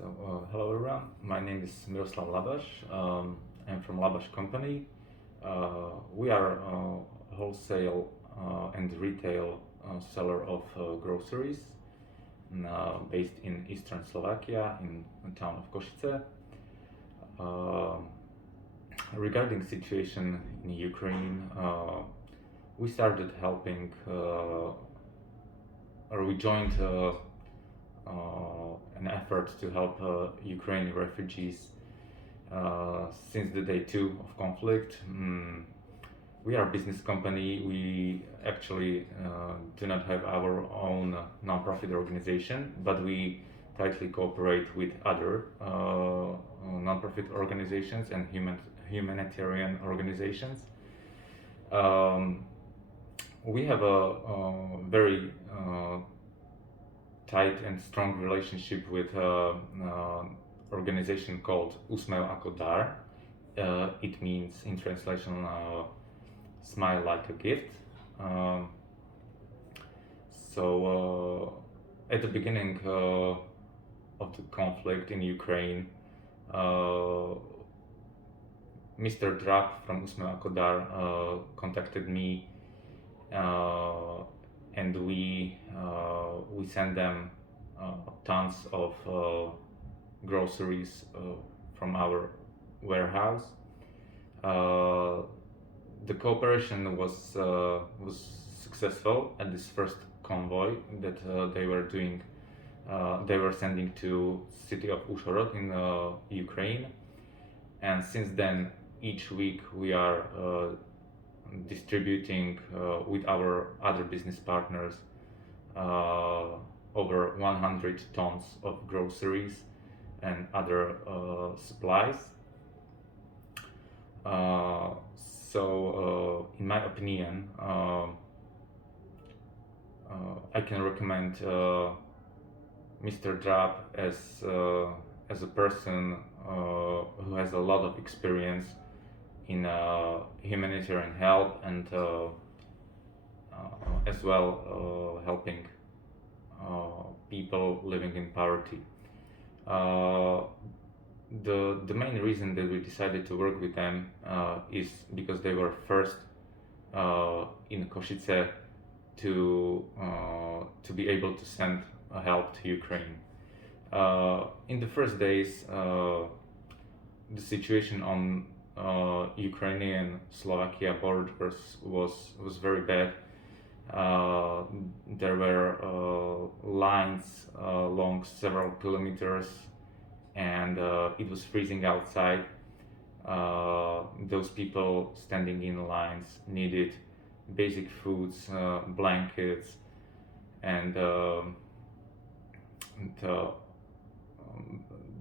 Hello everyone. My name is Miroslav Labas. I'm from Labas company. We are a wholesale and retail seller of groceries based in eastern Slovakia in the town of Košice. Uh, Regarding situation in Ukraine, we started helping or we joined an effort to help Ukrainian refugees since the day two of conflict. We are a business company. We actually do not have our own non-profit organization, but we tightly cooperate with other non-profit organizations and humanitarian organizations. We have a very tight and strong relationship with an organization called Usmev ako dar. It means in translation smile like a gift. At the beginning of the conflict in Ukraine, Mr. Drap from Usmev ako dar contacted me, and we send them tons of groceries from our warehouse. The cooperation was successful at this first convoy that they were doing. They were sending to city of Uzhhorod in Ukraine, and since then each week we are distributing with our other business partners over 100 tons of groceries and other supplies. In my opinion, I can recommend Mr. Drap as a person who has a lot of experience in humanitarian help and as well helping people living in poverty. The main reason that we decided to work with them is because they were first in Košice to be able to send help to Ukraine. In the first days, the situation on Ukrainian-Slovakia borders was very bad. There were lines along several kilometers, and it was freezing outside. Those people standing in lines needed basic foods, blankets, and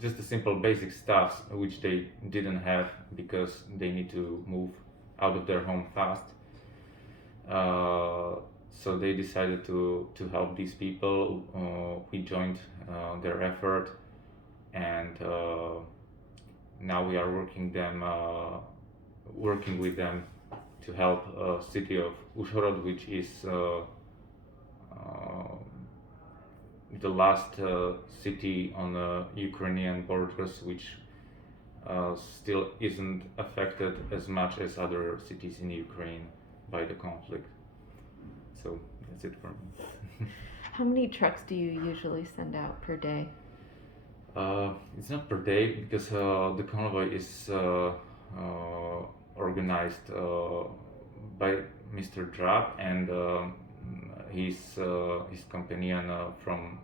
just the simple basic stuffs which they didn't have because they need to move out of their home fast. So they decided to help these people. We joined their effort, and now we are working with them to help city of Uzhhorod, which is the last city on the Ukrainian borders which still isn't affected as much as other cities in Ukraine by the conflict. So that's it for me. How many trucks do you usually send out per day? It's not per day because the convoy is organized by Mr. Drap and his companion from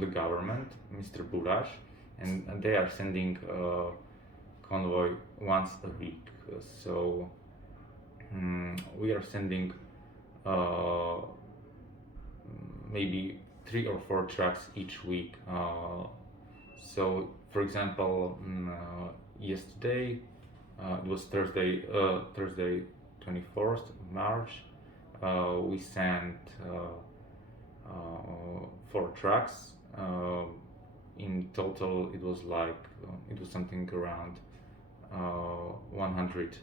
the government, Mr. Burash, and they are sending convoy once a week. So we are sending maybe 3 or 4 trucks each week. So, for example, yesterday it was Thursday 24th March. We sent 4 trucks. In total, it was something around 100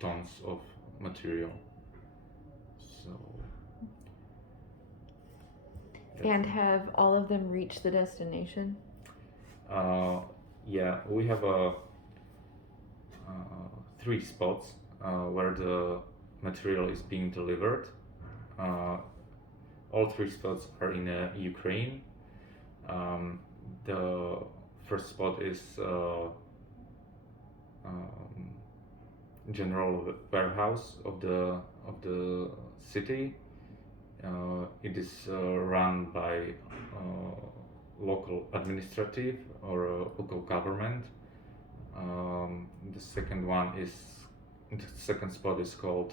tons of material. So And have all of them reached the destination? Yeah, we have 3 spots where the material is being delivered. All 3 spots are in Ukraine. The first spot is general warehouse of the city. It is run by local administrative or local government. The second spot is called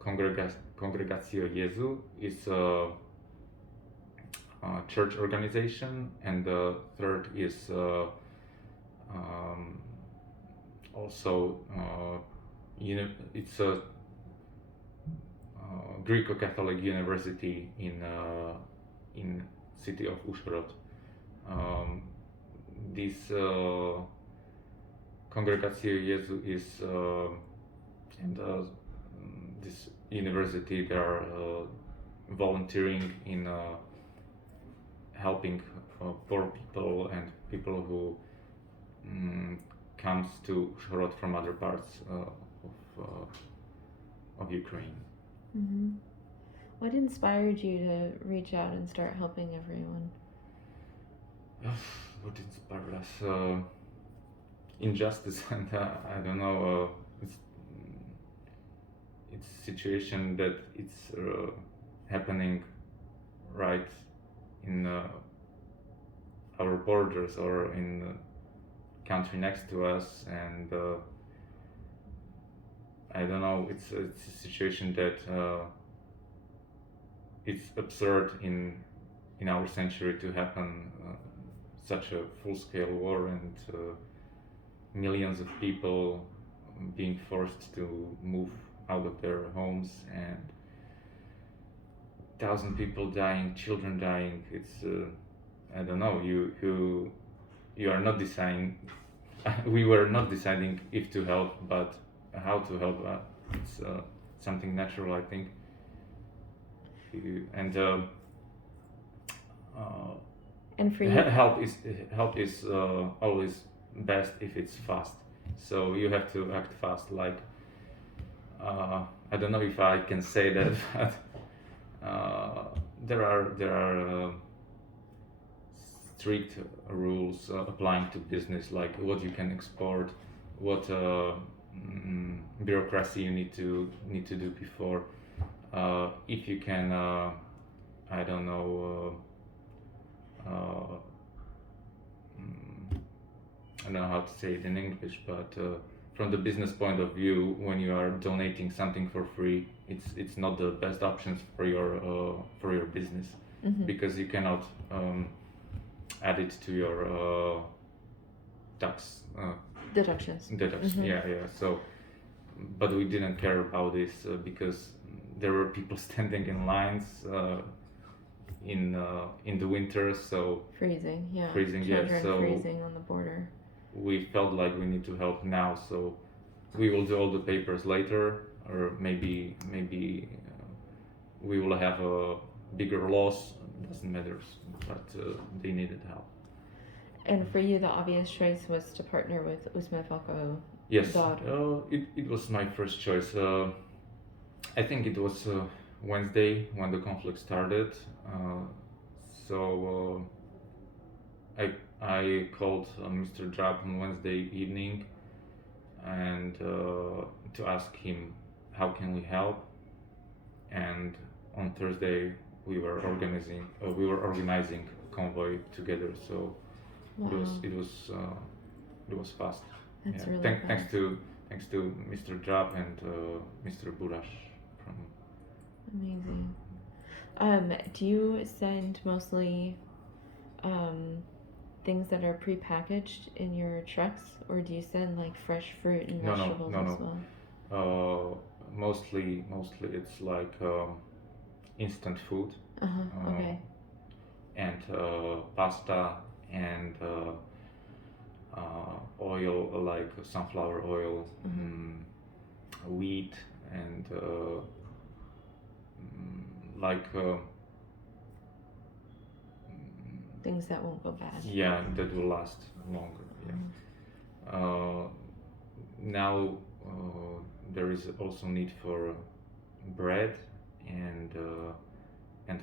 Congregacja Jezu. It's a church organization, and the third is also it's a Greco-Catholic University in city of Užhorod. This Congregacja Jezu is and this university, they are volunteering in helping poor people and people who comes to Užhorod from other parts of Ukraine. Mm-hmm. What inspired you to reach out and start helping everyone? What inspired us? Injustice, and I don't know. It's a situation that it's happening right in our borders or in the country next to us, and I don't know. It's a situation that it's absurd in our century to happen such a full-scale war and millions of people being forced to move out of their homes and 1,000 people dying, children dying. It's I don't know. You are not deciding. We were not deciding if to help, but how to help. It's something natural, I think. And for you, help is always best if it's fast. So you have to act fast. Like I don't know if I can say that, but there are strict rules applying to business, like what you can export, what bureaucracy you need to do before. If you can, I don't know. I don't know how to say it in English, but from the business point of view, when you are donating something for free, it's not the best options for your business, mm-hmm. because you cannot add it to your tax deductions. Mm-hmm. Yeah. So, but we didn't care about this because there were people standing in lines in the winter, so freezing, children so freezing on the border. We felt like we need to help now, so we will do all the papers later, or maybe we will have a bigger loss. Doesn't matter, but they needed help. And for you, the obvious choice was to partner with Usme Falco. Yes, it was my first choice. I think it was Wednesday when the conflict started. So I called Mr. Drab on Wednesday evening and to ask him how can we help. And on Thursday we were organizing a convoy together. So wow. it was fast. That's really fast. Thanks to Mr. Drab and Mr. Burash from. Amazing. Do you send mostly things that are prepackaged in your trucks, or do you send like fresh fruit and vegetables as well? Mostly it's like instant food. Okay. And pasta and oil, like sunflower oil, wheat, and like things that won't go bad. Yeah, that will last longer. Yeah. Now there is also need for bread and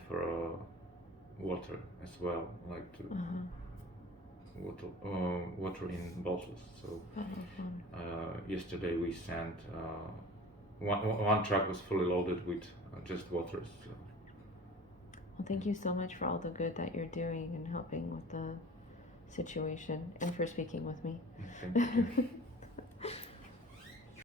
for water as well, like to water in bottles. So yesterday we sent one truck was fully loaded with just water. So. Well, thank you so much for all the good that you're doing and helping with the situation and for speaking with me. Thank you.